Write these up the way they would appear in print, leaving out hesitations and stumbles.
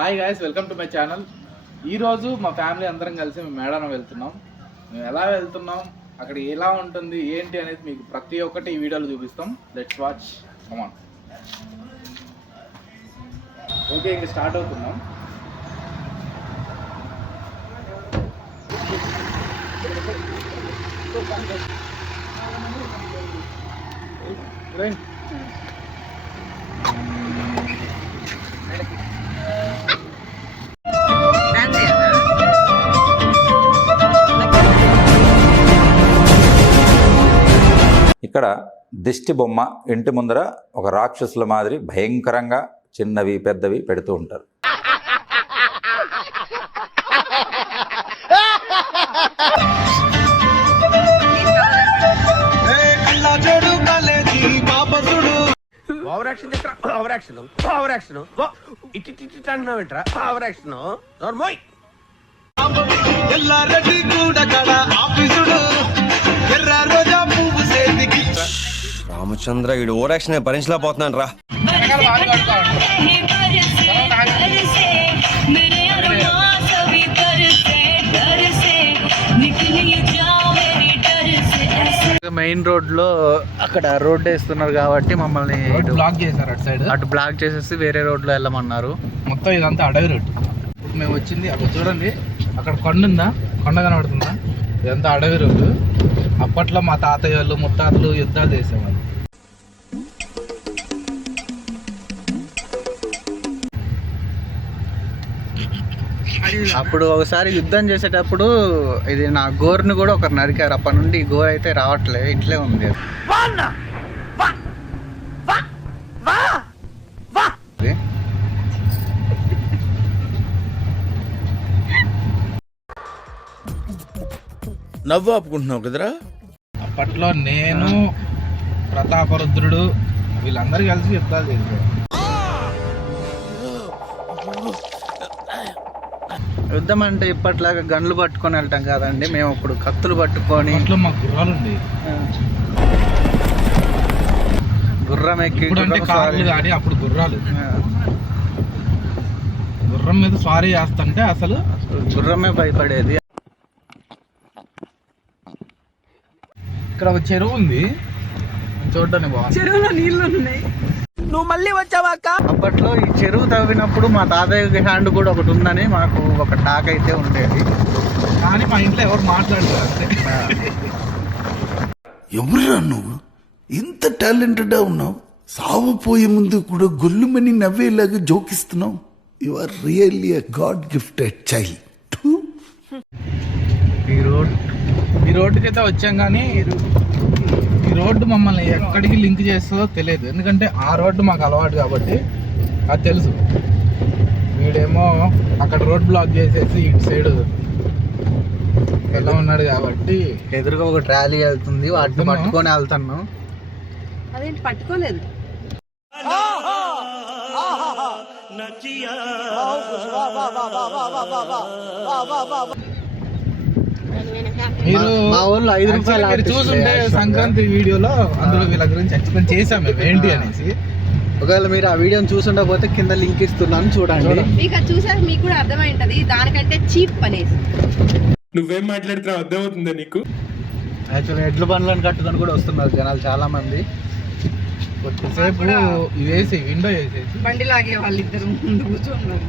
Hi guys, welcome to my channel. ఈరోజు మా family అందరం కలిసి మేము మేడారం వెళ్తున్నాం. మేము ఎలా వెళ్తున్నాం, అక్కడ ఎలా ఉంటుంది ఏంటి అనేది మీకు ప్రతి ఒక్కటి ఈ వీడియోలో చూపిస్తాం. Let's watch. కమాన్. ఓకే, ఇంక స్టార్ట్ అవుతున్నాం. ఇక్కడ దిష్టి బొమ్మ ఇంటి ముందర ఒక రాక్షసుల మాదిరి భయంకరంగా చిన్నవి పెద్దవి పెడుతూ ఉంటారు. రామచంద్ర వీడు ఓవరాక్షన్ భరించలేకపోతున్నాను రా. మెయిన్ రోడ్ లో అక్కడ రోడ్ వేస్తున్నారు కాబట్టి మమ్మల్ని బ్లాక్ చేశారు. అటు బ్లాక్ చేసేసి వేరే రోడ్ లో వెళ్ళమన్నారు. మొత్తం ఇదంతా అడవి రోడ్డు. మేము వచ్చింది అక్కడ చూడండి, అక్కడ కొండ ఉందా, కొండ కనబడుతుందా, ఇదంతా అడవి రోడ్డు. అప్పట్లో మా తాతయ్య వాళ్ళు ముత్తాతలు యుద్ధాలు చేసేవాళ్ళు. అప్పుడు ఒకసారి యుద్ధం చేసేటప్పుడు ఇది నా గోరుని కూడా ఒకరు నరికారు. అప్పటి నుండి ఈ గోరు అయితే రావట్లేదు, ఇట్లే ఉంది. నవ్వు ఆపుకుంటున్నావు కదరా. అప్పట్లో నేను, ప్రతాపరుద్రుడు వీళ్ళందరూ కలిసి యుద్ధాలు చేసేవారు. యుద్ధం అంటే ఇప్పట్లాగా గన్లు పట్టుకొని వెళ్తాం కాదండి, మేము ఇప్పుడు కత్తులు పట్టుకొని. ఇంట్లో మాకు గుర్రాలు ఉండే, గుర్రం ఎక్కి కార్లు కానీ అప్పుడు గుర్రాలు, గుర్రం మీద స్వారీ చేస్తుంటే అసలు గుర్రమే భయపడేది. ఇక్కడ ఒక చెరువు ఉంది, చూడడానికి బాగుంది. చెరువులో నీళ్లు ఉన్నాయి. నువ్వు మళ్ళీ వచ్చావా? అప్పట్లో ఈ చెరువు తవ్వినప్పుడు మా తాతయ్య హ్యాండ్ కూడా ఒకటి ఉందని మాకు ఒక టాక్ అయితే ఉండేది. కానీ మా ఇంట్లో ఎవరు మాట్లాడలేదు అంతే. ఎవరురా నువ్వు, ఇంత టాలెంటెడ్గా ఉన్నావు, సావుపోయే ముందు కూడా గొల్లుమని నవ్వేలాగా జోకిస్తున్నావు. You are really a god gifted child. ఈ రోడ్డుకి అయితే వచ్చాం, కానీ ఈ రోడ్డు మమ్మల్ని ఎక్కడికి లింక్ చేస్తుందో తెలియదు. ఎందుకంటే ఆ రోడ్డు మాకు అలవాటు కాబట్టి అది తెలుసు. వీడేమో అక్కడ రోడ్ బ్లాక్ చేసేసి ఇటు సైడ్ ఎలా ఉన్నాడు కాబట్టి ఎదురుగా ఒక ట్రాలీ వెళ్తుంది, వాటిని పట్టుకొని వెళ్తున్నాం. అదేంటి పట్టుకోలేదు? మా ఊళ్ళో 5 రూపాయలు చూసుంటే సంక్రాంతి వీడియోలో అందులో వీళ్ళ గురించి ఎక్స్ప్లెయిన్ చేసాం మేము ఏంటి అనేసి. ఒకవేళ మీరు ఆ వీడియోని చూసుండకపోతే కింద లింక్ ఇస్తున్నాను, చూడండి. మీకు అది చూసాక మీకు కూడా అర్థమై ఉంటది దానికంటే చీప్ అనేసి. నువ్వేం మాట్లాడుతున్నావు అర్థమవుతుందా నీకు? యాక్చువల్లీ ఎడ్ల బండ్లను కట్టుకొని కూడా వస్తున్నారు జనాలు చాలా మంది. కొద్దిసేపు ఇదేసి విండో వేసేసి బండి లాగే వాళ్ళిద్దరు ముందు కూర్చున్నారు.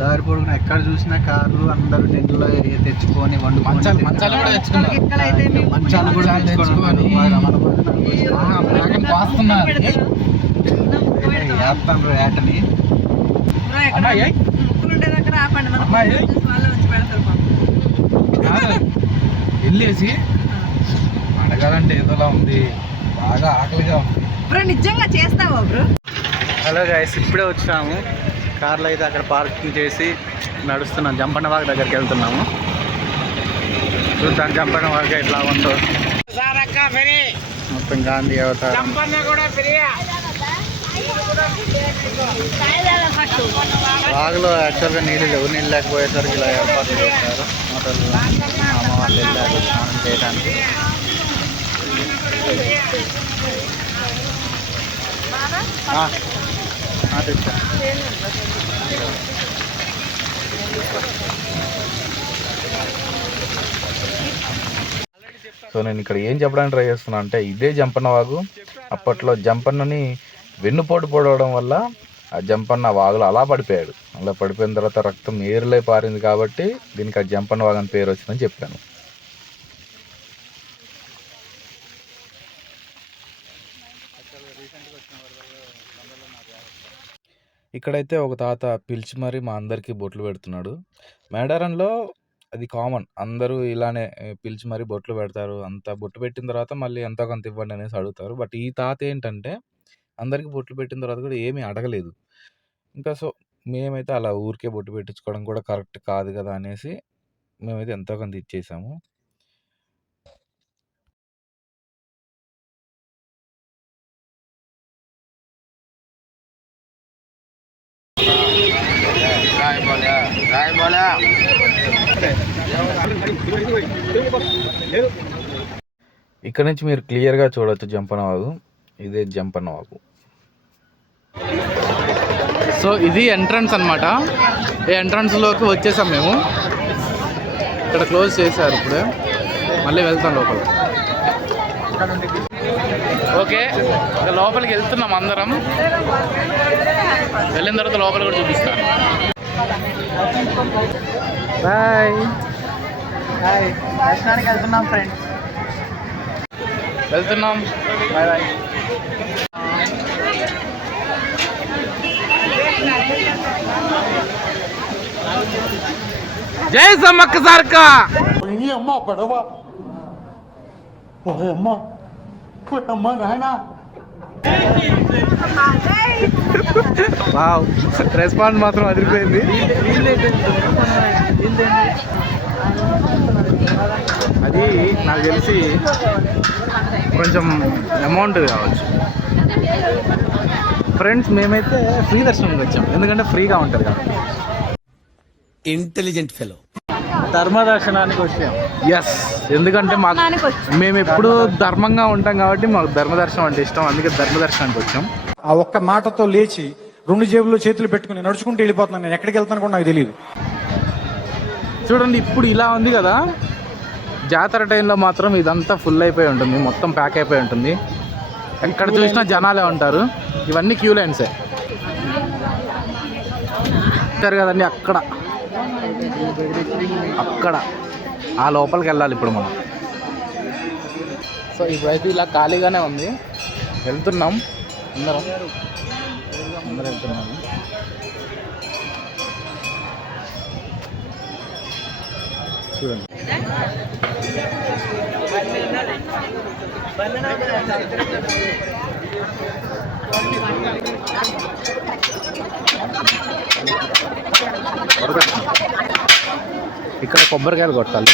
దారి పొడుగున ఎక్కడ చూసినా కార్లు, అందరూ టెంట్లో తెచ్చుకొని మంచాలు కూడా తెచ్చుకున్నారు. ఎక్కడైతే మేము మంచాలు కూడా తెచ్చుకొని వేస్తాను ఏటని. ముక్కులు ఉండే దగ్గర ఆపండి, వాళ్ళు వచ్చి పెడతారు. వెళ్ళేసి అడగాలంటే ఏదోలా ఉంది, బాగా ఆకలిగా ఉంది. బ్రో నిజంగా చేస్తావా బ్రో? హలో గైస్, ఇప్పుడే వచ్చాము. కార్లో అయితే అక్కడ పార్కింగ్ చేసి నడుస్తున్నాం. జంపన్న వాగ్ దగ్గరికి వెళ్తున్నాము. చూద్దాం జంపన్న వాగ్ ఎట్లా ఉందో. మొత్తం గాంధీ అవతారం. వాగులో యాక్చువల్గా నీళ్ళు లేవు, నీళ్ళు లేకపోయేసరికి ఇలా ఏర్పాట్లు చేస్తారు. మోటార్లు అమ్మ వాళ్ళు వెళ్ళారు స్నానం చేయడానికి. తెచ్చా. సో నేను ఇక్కడ ఏం చెప్పడానికి ట్రై చేస్తున్నా అంటే ఇదే జంపన్న వాగు. అప్పట్లో జంపన్నని వెన్నుపోటు పొడవడం వల్ల ఆ జంపన్న వాగులో అలా పడిపోయాడు. అలా పడిపోయిన తర్వాత రక్తం ఏరులై పారింది కాబట్టి దీనికి ఆ జంపన్న వాగు అని పేరు వచ్చిందని చెప్పాను. ఇక్కడైతే ఒక తాత పిలిచి మరీ మా అందరికీ బొట్లు పెడుతున్నాడు. మేడారంలో అది కామన్, అందరూ ఇలానే పిలిచి మరీ బొట్లు పెడతారు. అంత బొట్టు పెట్టిన తర్వాత మళ్ళీ ఎంతో కొంత ఇవ్వండి అనేసి అడుగుతారు. బట్ ఈ తాత ఏంటంటే అందరికీ బొట్లు పెట్టిన తర్వాత కూడా ఏమీ అడగలేదు. ఇంకా సో మేమైతే అలా ఊరికే బొట్టు పెట్టించుకోవడం కూడా కరెక్ట్ కాదు కదా అనేసి మేమైతే ఎంతో కొంత ఇచ్చేసాము. ఇక్కడ నుంచి మీరు క్లియర్గా చూడవచ్చు జంపన్న వాగు. ఇదే జంపన్న వాగు. సో ఇది ఎంట్రన్స్ అనమాట. ఈ ఎంట్రన్స్లోకి వచ్చేసాం మేము. ఇక్కడ క్లోజ్ చేశారు ఇప్పుడే, మళ్ళీ వెళ్తాం లోపల. ఓకే, ఇక లోపలికి వెళ్తున్నాం అందరం. వెళ్ళిన తర్వాత లోపల కూడా చూపిస్తాను. బాయ్ హాయ్, దర్శనానికి వెళ్తున్నాం ఫ్రెండ్స్. వెళ్తున్నాం. Bye bye. జై సమ్మక్క సారక్క. వావ్, రెస్పాన్స్ మాత్రం అదిరిపోయింది. అది నాకు తెలిసి కొంచెం అమౌంట్ కావచ్చు. ఫ్రెండ్స్ మేమైతే ఫ్రీ దర్శనంకి వచ్చాం, ఎందుకంటే ఫ్రీగా ఉంటుంది కాబట్టి. Intelligent fellow. ధర్మ దర్శనానికి వచ్చాం. ఎస్, ఎందుకంటే మాకు మేము ఎప్పుడు ధర్మంగా ఉంటాం కాబట్టి మాకు ధర్మదర్శనం అంటే ఇష్టం. అందుకే ధర్మదర్శనానికి వచ్చాం. ఆ ఒక్క మాటతో లేచి 2 జేబుల్లో చేతులు పెట్టుకుని నడుచుకుంటూ వెళ్ళిపోతున్నాను. నేను ఎక్కడికి వెళ్తాను కూడా నాకు తెలియదు. చూడండి, ఇప్పుడు ఇలా ఉంది కదా, జాతర టైంలో మాత్రం ఇదంతా ఫుల్ అయిపోయి ఉంటుంది, మొత్తం ప్యాక్ అయిపోయి ఉంటుంది. ఎక్కడ చూసినా జనాలే ఉంటారు. ఇవన్నీ క్యూ లైన్సే కదండి. అక్కడ ఆ లోపలికి వెళ్ళాలి ఇప్పుడు మనం. సో ఇప్పుడైతే ఇలా ఖాళీగానే ఉంది, వెళ్తున్నాం అందరం వెళ్తున్నాము. చూడండి, ఇక్కడ కొబ్బరికాయలు కొట్టాలి.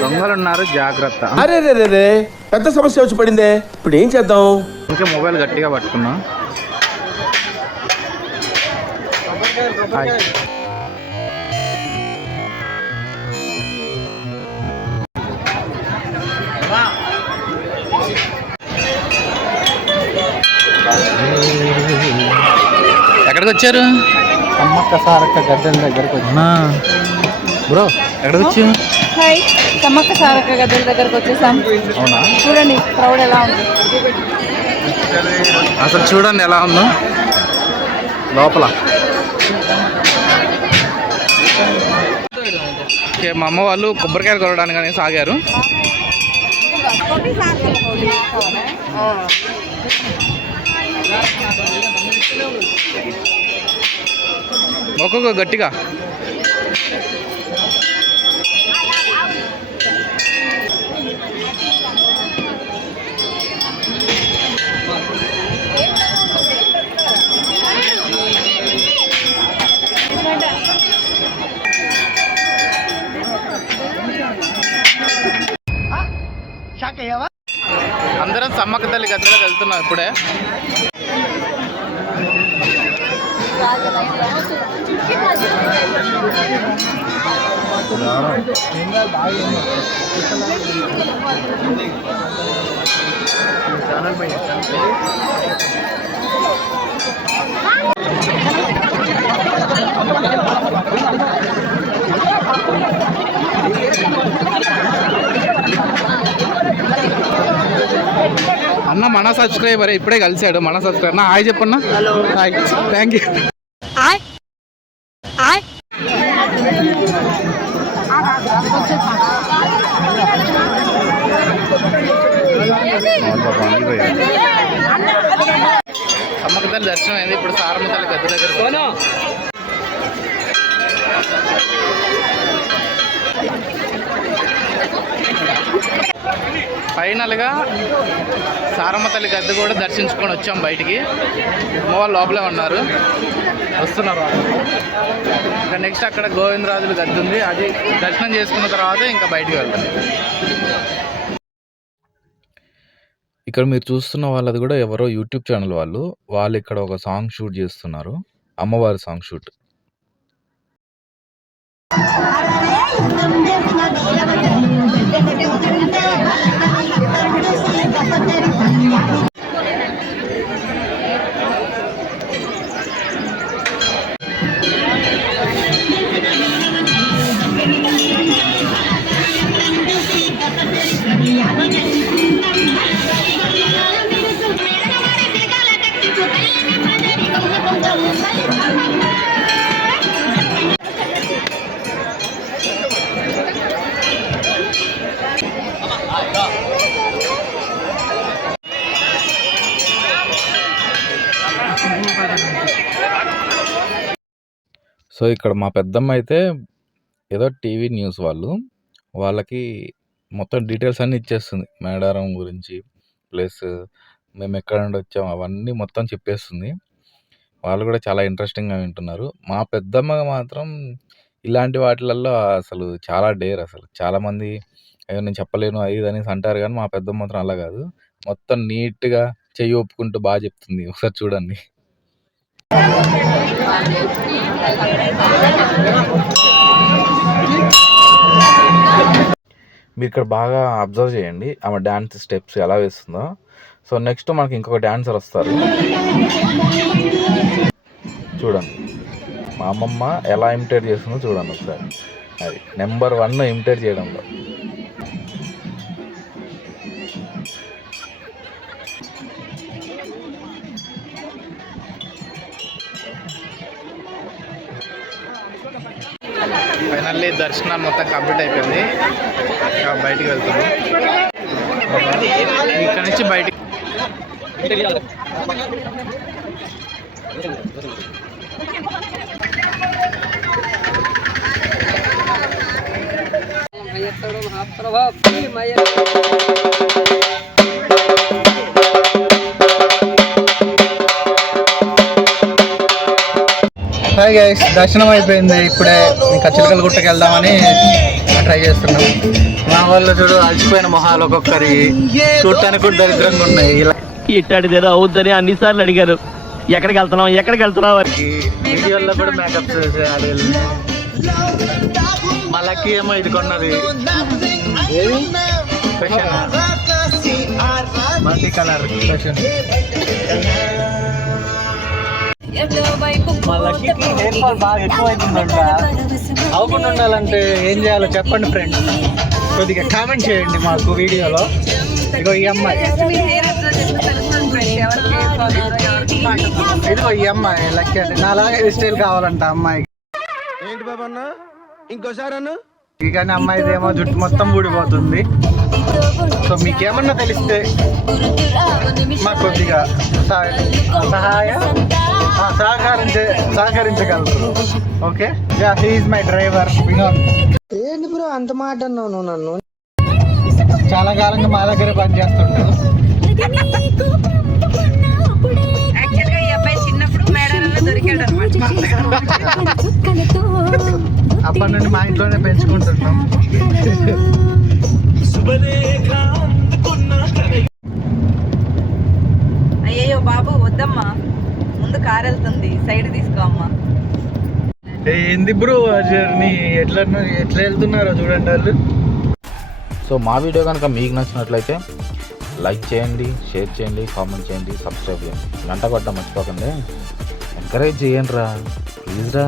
దొంగలు ఉన్నారు, జాగ్రత్త. అరే రే రే రే, పెద్ద సమస్య వచ్చి పడిందే. ఇప్పుడు ఏం చేద్దాం? ఇంకా మొబైల్ గట్టిగా పట్టుకున్నా. ఎక్కడికి వచ్చారు? సమ్మక్క సారక్క గద్దెల దగ్గరకు వచ్చా. బ్రో ఎక్కడికి వచ్చావు? హాయ్, సమ్మక్క సారక్క గద్దెల దగ్గరకు వచ్చేసాం. అవునా? చూడండి క్రౌడ్ ఎలా ఉంది. అసలు చూడండి ఎలా ఉందో లోపల. ఓకే, మా అమ్మ వాళ్ళు కొబ్బరికాయలు కొనడానికి అనేసి ఆగారు. ఒక్కొక్క గట్టిగా. అందరం సమ్మక్క తల్లి గద్దెలకు వెళ్తున్నాం ఇప్పుడే. అన్న మన సబ్స్క్రైబర్ ఇప్పుడే కలిసాడు. మన సబ్స్క్రైబర్ నా హాయ్ చెప్పన్నా. Hi, thank you. అమ్మకి తల్లి దర్శనం అయింది. ఇప్పుడు సారమ్మ తల్లి గద్ద దగ్గర ఫైనల్గా సారమ్మ తల్లి గద్ద కూడా దర్శించుకొని వచ్చాం బయటికి. అమ్మ వాళ్ళు లోపలే ఉన్నారు, వస్తున్నారు వాళ్ళు. ఇంకా నెక్స్ట్ అక్కడ గోవిందరాజులు గద్ద ఉంది, అది దర్శనం చేసుకున్న తర్వాత ఇంకా బయటికి వెళ్తాం. ఇక్కడ మీరు చూస్తున్న వాళ్ళది కూడా ఎవరో యూట్యూబ్ ఛానల్ వాళ్ళు ఇక్కడ ఒక సాంగ్ షూట్ చేస్తున్నారు, అమ్మవారి సాంగ్ షూట్. సో ఇక్కడ మా పెద్దమ్మ అయితే ఏదో టీవీ న్యూస్ వాళ్ళకి మొత్తం డీటెయిల్స్ అన్నీ ఇచ్చేస్తుంది. మేడారం గురించి ప్లస్ మేము ఎక్కడ నుండి వచ్చాము అవన్నీ మొత్తం చెప్పేస్తుంది. వాళ్ళు కూడా చాలా ఇంట్రెస్టింగ్గా వింటున్నారు. మా పెద్దమ్మ మాత్రం ఇలాంటి వాటిలలో అసలు చాలా డేర్. అసలు చాలామంది అయ్యో నేను చెప్పలేను అది ఇది అనేసి అంటారు, కానీ మా పెద్దమ్మ మాత్రం అలా కాదు. మొత్తం నీట్గా చెయ్యి ఒప్పుకుంటూ బాగా చెప్తుంది. ఒకసారి చూడండి. మీరు ఇక్కడ బాగా అబ్జర్వ్ చేయండి ఆమె డ్యాన్స్ స్టెప్స్ ఎలా వేస్తుందో. సో నెక్స్ట్ మనకి ఇంకొక డ్యాన్సర్ వస్తారు, చూడండి. మా అమ్మమ్మ ఎలా ఇమిటేట్ చేస్తుందో చూడండి ఒకసారి. అది నెంబర్ 1 ఇమిటేట్ చేయడంలో. ఫైనల్లీ దర్శనం మొత్తం కంప్లీట్ అయిపోయింది. బయటికి వెళ్తున్నాం. ఇక్కడ నుంచి బయటికి హాయ్ గైస్, దర్శనం అయిపోయింది. ఇప్పుడే ఇంకా చిలకల గుట్టకి వెళ్దామని ట్రై చేస్తున్నాం. మా వాళ్ళు చూడు అలసిపోయిన మొహాలు ఒక్కొక్కరి చూడటానికి కూడా దరిద్రంగా ఉన్నాయి. ఇలా ఇట్టాడిదేదో అవుద్దని అన్నిసార్లు అడిగారు. ఎక్కడికి వెళ్తున్నావు వారికి వీడియోల్లో కూడా మేకప్ చేసేయాలి. మా లక్కీ ఏమో ఇది కొన్నది మల్టీ కలర్ ఫ్యాషన్. మా లక్కీకి హెయిర్ ఫాల్ బాగా ఎక్కువ అవుతుందంట. అవ్వకుండా ఉండాలంటే ఏం చేయాలో చెప్పండి ఫ్రెండ్స్, కొద్దిగా కామెంట్ చేయండి మాకు వీడియోలో. ఇగో ఈ అమ్మాయి, ఇదిగో ఈ అమ్మాయి లక్కీ అంటే నాలాగా హెయిర్ స్టైల్ కావాలంట అమ్మాయికి. ఏంటి బాబా అన్న ఇంకోసారి అన్న? కానీ అమ్మాయిదేమో జుట్టు మొత్తం ఊడిపోతుంది. సో మీకేమన్నా తెలిస్తే మాకు కొద్దిగా సహకరించగలరు. Okay, he is my driver Vinod. ఏంటి బ్రో అంత మాట అన్నావు నువ్వు నన్ను? చాలా కాలంగా మా దగ్గరే పనిచేస్తుంటాడు. యాక్చువల్గా ఈ అబ్బాయి చిన్నప్పుడు మేడారంలో దొరికాడు అనమాట. అప్పటి నుండి మా ఇంట్లోనే పెంచుకుంటున్నాం. అయ్యో బాబు వద్దమ్మా. ముందు కార్ వెళ్తుంది, సైడ్ తీసుకో అమ్మా. ఏంది బ్రో జర్నీ ఎట్లా వెళ్తున్నారో చూడండి వాళ్ళు. సో మా వీడియో కనుక మీకు నచ్చినట్లయితే లైక్ చేయండి, షేర్ చేయండి, కామెంట్ చేయండి, సబ్స్క్రైబ్ చేయండి, గంట కొట్ట మర్చిపోకండి. ఎంకరేజ్ చేయండి రా ప్లీజ్ రా.